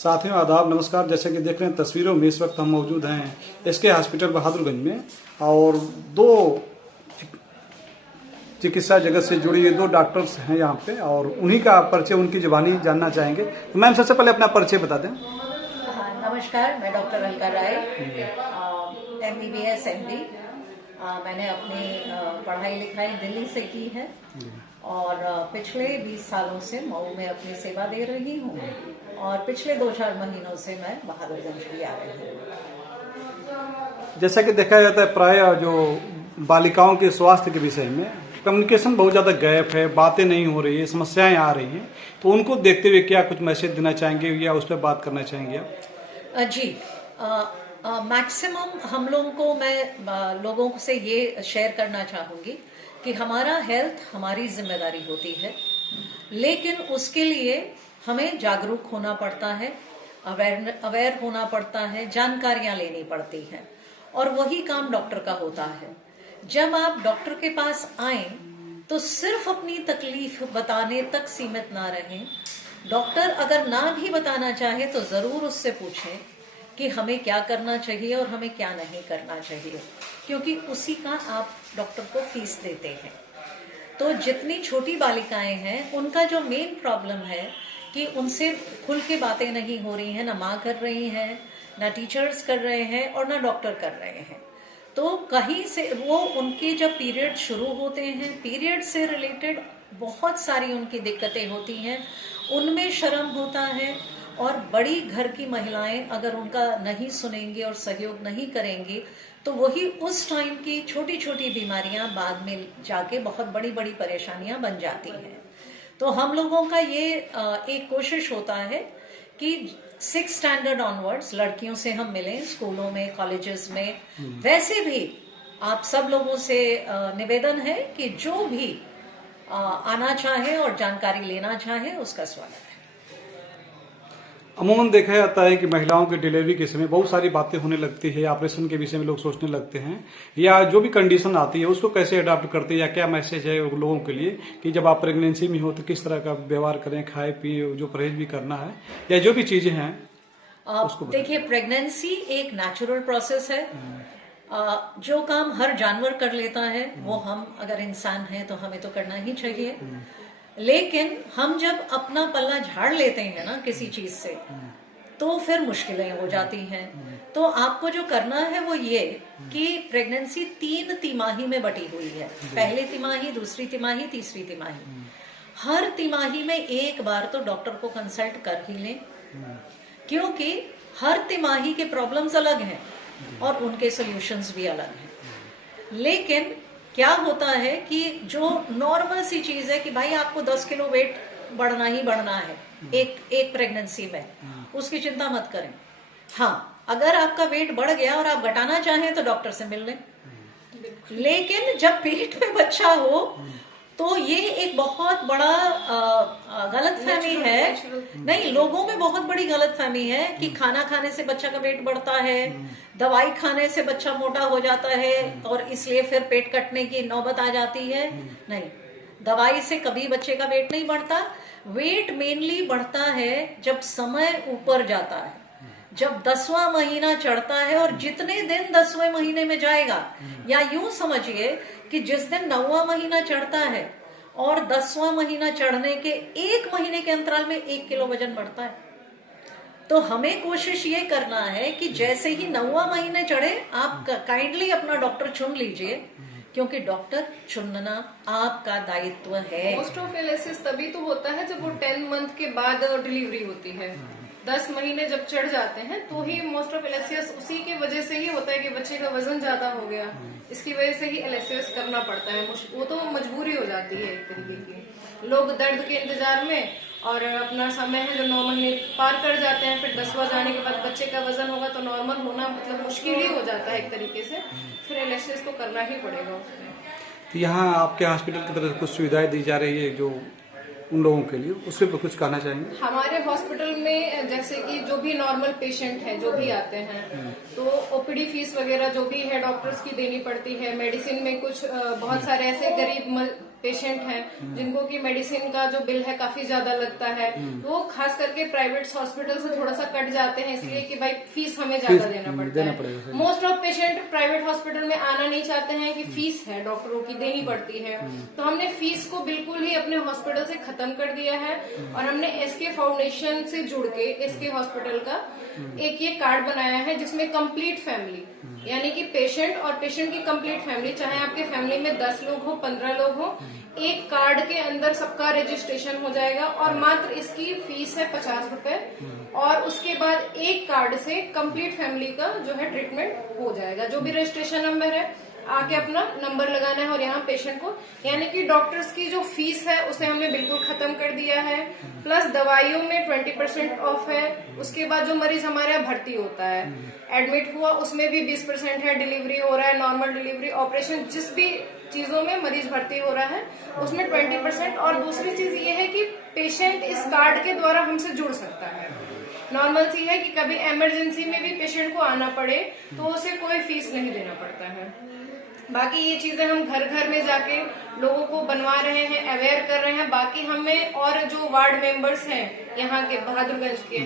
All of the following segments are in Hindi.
साथियों आदाब नमस्कार। जैसे कि देख रहे हैं तस्वीरों में, इस वक्त हम मौजूद हैं एसके हॉस्पिटल बहादुरगंज में और दो चिकित्सा जगत से जुड़ी हुए दो डॉक्टर्स हैं यहाँ पे और उन्हीं का परिचय उनकी जुबानी जानना चाहेंगे। तो मैम सबसे पहले अपना परिचय बता दें। नमस्कार, मैं डॉक्टर अलका राय, MBBS MD। मैंने अपनी पढ़ाई लिखाई दिल्ली से की है और पिछले 20 सालों से मऊ में अपनी सेवा दे रही हूँ और पिछले 2-4 महीनों से मैं बहादुरगंज भी आ रही हूँ। जैसा कि देखा जाता है प्राय जो बालिकाओं के स्वास्थ्य के विषय में कम्युनिकेशन बहुत ज़्यादा गैप है, बातें नहीं हो रही है, समस्याएं आ रही हैं, तो उनको देखते हुए क्या कुछ मैसेज देना चाहेंगे या उस पर बात करना चाहेंगे आप? जी, मैक्सिमम हम लोगों को मैं लोगों से ये शेयर करना चाहूँगी कि हमारा हेल्थ हमारी जिम्मेदारी होती है, लेकिन उसके लिए हमें जागरूक होना पड़ता है, अवेयर होना पड़ता है, जानकारियाँ लेनी पड़ती हैं और वही काम डॉक्टर का होता है। जब आप डॉक्टर के पास आए तो सिर्फ अपनी तकलीफ बताने तक सीमित ना रहें। डॉक्टर अगर ना भी बताना चाहे तो ज़रूर उससे पूछें कि हमें क्या करना चाहिए और हमें क्या नहीं करना चाहिए, क्योंकि उसी का आप डॉक्टर को फीस देते हैं। तो जितनी छोटी बालिकाएं हैं उनका जो मेन प्रॉब्लम है कि उनसे खुल के बातें नहीं हो रही हैं, ना माँ कर रही हैं, ना टीचर्स कर रहे हैं और ना डॉक्टर कर रहे हैं। तो कहीं से वो उनके जब पीरियड शुरू होते हैं, पीरियड से रिलेटेड बहुत सारी उनकी दिक्कतें होती हैं, उनमें शर्म होता है और बड़ी घर की महिलाएं अगर उनका नहीं सुनेंगे और सहयोग नहीं करेंगे तो वही उस टाइम की छोटी छोटी बीमारियां बाद में जाके बहुत बड़ी बड़ी परेशानियां बन जाती हैं। तो हम लोगों का ये एक कोशिश होता है कि 6th स्टैंडर्ड ऑनवर्ड्स लड़कियों से हम मिलें स्कूलों में, कॉलेजेस में। वैसे भी आप सब लोगों से निवेदन है कि जो भी आना चाहे और जानकारी लेना चाहे उसका स्वागत है। अमूमन देखा जाता है कि महिलाओं की डिलीवरी के समय बहुत सारी बातें होने लगती है, ऑपरेशन के विषय में लोग सोचने लगते हैं या जो भी कंडीशन आती है उसको कैसे अडॉप्ट करते हैं या क्या मैसेज है लोगों के लिए कि जब आप प्रेगनेंसी में हो तो किस तरह का व्यवहार करें, खाए पिए, जो परहेज भी करना है या जो भी चीजें हैं उसको देखिए, प्रेगनेंसी एक नेचुरल प्रोसेस है। जो काम हर जानवर कर लेता है वो हम अगर इंसान हैं तो हमें तो करना ही चाहिए, लेकिन हम जब अपना पल्ला झाड़ लेते हैं ना किसी चीज से तो फिर मुश्किलें हो जाती हैं। तो आपको जो करना है वो ये कि प्रेगनेंसी 3 तिमाही में बटी हुई है, पहली तिमाही, दूसरी तिमाही, तीसरी तिमाही। हर तिमाही में एक बार तो डॉक्टर को कंसल्ट कर ही लें, क्योंकि हर तिमाही के प्रॉब्लम्स अलग हैं और उनके सॉल्यूशंस भी अलग हैं। लेकिन क्या होता है कि जो नॉर्मल सी चीज है कि भाई आपको 10 किलो वेट बढ़ना ही बढ़ना है एक प्रेगनेंसी में, उसकी चिंता मत करें। हाँ, अगर आपका वेट बढ़ गया और आप घटाना चाहें तो डॉक्टर से मिल लें, लेकिन जब पेट में बच्चा हो तो ये एक बहुत बड़ा गलतफहमी है। नहीं, लोगों में बहुत बड़ी गलतफहमी है कि खाना खाने से बच्चा का वेट बढ़ता है, दवाई खाने से बच्चा मोटा हो जाता है और इसलिए फिर पेट कटने की नौबत आ जाती है। नहीं, दवाई से कभी बच्चे का वेट नहीं बढ़ता। वेट मेनली बढ़ता है जब समय ऊपर जाता है, जब 10वां महीना चढ़ता है और जितने दिन 10वें महीने में जाएगा, या यूं समझिए कि जिस दिन 9वां महीना चढ़ता है और 10वां महीना चढ़ने के 1 महीने के अंतराल में 1 किलो वजन बढ़ता है। तो हमें कोशिश ये करना है कि जैसे ही 9वां महीने चढ़े आप काइंडली अपना डॉक्टर चुन लीजिए, क्योंकि डॉक्टर चुनना आपका दायित्व है। मोस्ट ऑफ एलाइसिस तभी तो होता है जब वो 10 मंथ के बाद डिलीवरी होती है। 10 महीने जब चढ़ जाते हैं तो ही मोस्ट ऑफ एलाइसिस उसी की वजह से ही होता है कि बच्चे का वजन ज्यादा हो गया, इसकी वजह से ही एलाइसिस करना पड़ता है। वो तो मजबूरी हो जाती है एक तरीके की। लोग दर्द के इंतजार में और अपना समय है जो 9 महीने पार कर जाते हैं, फिर 10वां जाने के बाद बच्चे का वजन होगा तो नॉर्मल होना मतलब मुश्किल ही हो जाता है एक तरीके से। फिर एलाइसिस तो करना ही पड़ेगा उसमें। तो यहाँ आपके हॉस्पिटल की तरफ से कुछ सुविधाएं दी जा रही है जो उन लोगों के लिए, उससे कुछ कहना चाहेंगे? हमारे हॉस्पिटल में जैसे कि जो भी नॉर्मल पेशेंट हैं जो भी आते हैं तो ओपीडी फीस वगैरह जो भी है डॉक्टर्स की देनी पड़ती है। मेडिसिन में कुछ बहुत सारे ऐसे गरीब पेशेंट हैं जिनको कि मेडिसिन का जो बिल है काफी ज्यादा लगता है, तो वो खास करके प्राइवेट हॉस्पिटल से थोड़ा सा कट जाते हैं, इसलिए कि भाई फीस हमें ज्यादा देना पड़ता है। Most of patient private hospital में आना नहीं चाहते हैं कि फीस है डॉक्टरों की देनी पड़ती है, तो हमने फीस को बिल्कुल ही अपने हॉस्पिटल से खत्म कर दिया है और हमने एसके फाउंडेशन से जुड़ के एसके हॉस्पिटल का एक ये कार्ड बनाया है जिसमें कंप्लीट फैमिली, यानी कि पेशेंट और पेशेंट की कंप्लीट फैमिली, चाहे आपके फैमिली में 10 लोग हो 15 लोग हो, एक कार्ड के अंदर सबका रजिस्ट्रेशन हो जाएगा और मात्र इसकी फीस है 50 रुपए और उसके बाद एक कार्ड से कंप्लीट फैमिली का जो है ट्रीटमेंट हो जाएगा। जो भी रजिस्ट्रेशन नंबर है आके अपना नंबर लगाना है और यहाँ पेशेंट को, यानी कि डॉक्टर्स की जो फीस है उसे हमने बिल्कुल खत्म कर दिया है, प्लस दवाइयों में 20% ऑफ है। उसके बाद जो मरीज हमारे यहाँ भर्ती होता है, एडमिट हुआ, उसमें भी 20% है, डिलीवरी हो रहा है, नॉर्मल डिलीवरी, ऑपरेशन, जिस भी चीजों में मरीज भर्ती हो रहा है उसमें 20%। और दूसरी चीज ये है कि पेशेंट इस कार्ड के द्वारा हमसे जुड़ सकता है। नॉर्मल सी है कि कभी इमरजेंसी में भी पेशेंट को आना पड़े तो उसे कोई फीस नहीं देना पड़ता है। बाकी ये चीजें हम घर घर में जाके लोगों को बनवा रहे हैं, अवेयर कर रहे हैं। बाकी हमें और जो वार्ड मेंबर्स हैं यहाँ के बहादुरगंज के,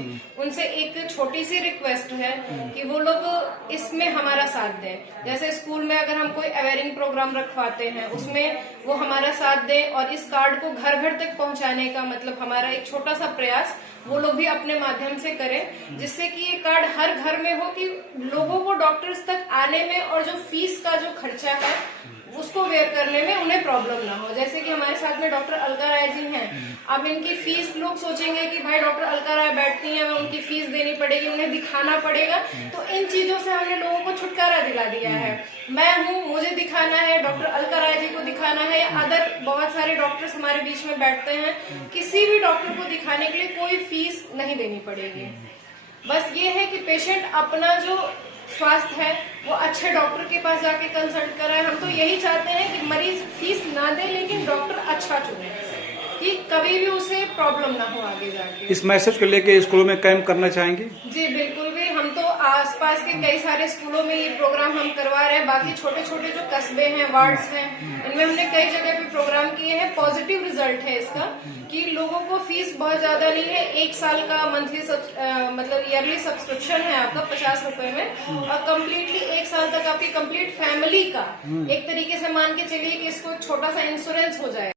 उनसे एक छोटी सी रिक्वेस्ट है कि वो लोग इसमें हमारा साथ दें। जैसे स्कूल में अगर हम कोई अवेयरिंग प्रोग्राम रखवाते हैं उसमें वो हमारा साथ दें और इस कार्ड को घर घर तक पहुंचाने का मतलब हमारा एक छोटा सा प्रयास वो लोग भी अपने माध्यम से करें, जिससे कि ये कार्ड हर घर में हो कि लोगों को डॉक्टर्स तक आने में और जो फीस का जो खर्चा है उसको वेयर करने में उन्हें प्रॉब्लम ना हो। जैसे कि हमारे साथ में डॉक्टर अलका राय जी हैं, अब इनकी फीस लोग सोचेंगे कि भाई डॉक्टर अलका राय बैठती हैं, उनकी फीस देनी पड़ेगी, उन्हें दिखाना पड़ेगा, तो इन चीजों से हमने लोगों को छुटकारा दिला दिया है। मैं हूँ, मुझे दिखाना है, डॉक्टर अलका राय जी को दिखाना है, अदर बहुत सारे डॉक्टर्स हमारे बीच में बैठते हैं, किसी भी डॉक्टर को दिखाने के लिए कोई फीस नहीं देनी पड़ेगी। बस ये है कि पेशेंट अपना जो स्वास्थ्य है वो अच्छे डॉक्टर के पास जाके कंसल्ट कराए। हम तो यही चाहते हैं कि मरीज फीस ना दे लेकिन डॉक्टर अच्छा चुने कि कभी भी उसे प्रॉब्लम ना हो आगे जाके। इस मैसेज को लेके स्कूलों में कैंप करना चाहेंगे? जी बिल्कुल भी, हम तो आसपास के कई सारे स्कूलों में ये प्रोग्राम हम करवा रहे हैं। बाकी छोटे छोटे जो कस्बे हैं, वार्ड्स हैं, इनमें हमने कई जगह पे प्रोग्राम किए हैं। पॉजिटिव रिजल्ट है इसका कि लोगों को फीस बहुत ज्यादा नहीं है, 1 साल का मंथली मतलब ईयरली सब्सक्रिप्शन है आपका 50 रुपए में और कम्प्लीटली 1 साल तक आपकी कंप्लीट फैमिली का एक तरीके से मान के चलिए कि इसको एक छोटा सा इंश्योरेंस हो जाए।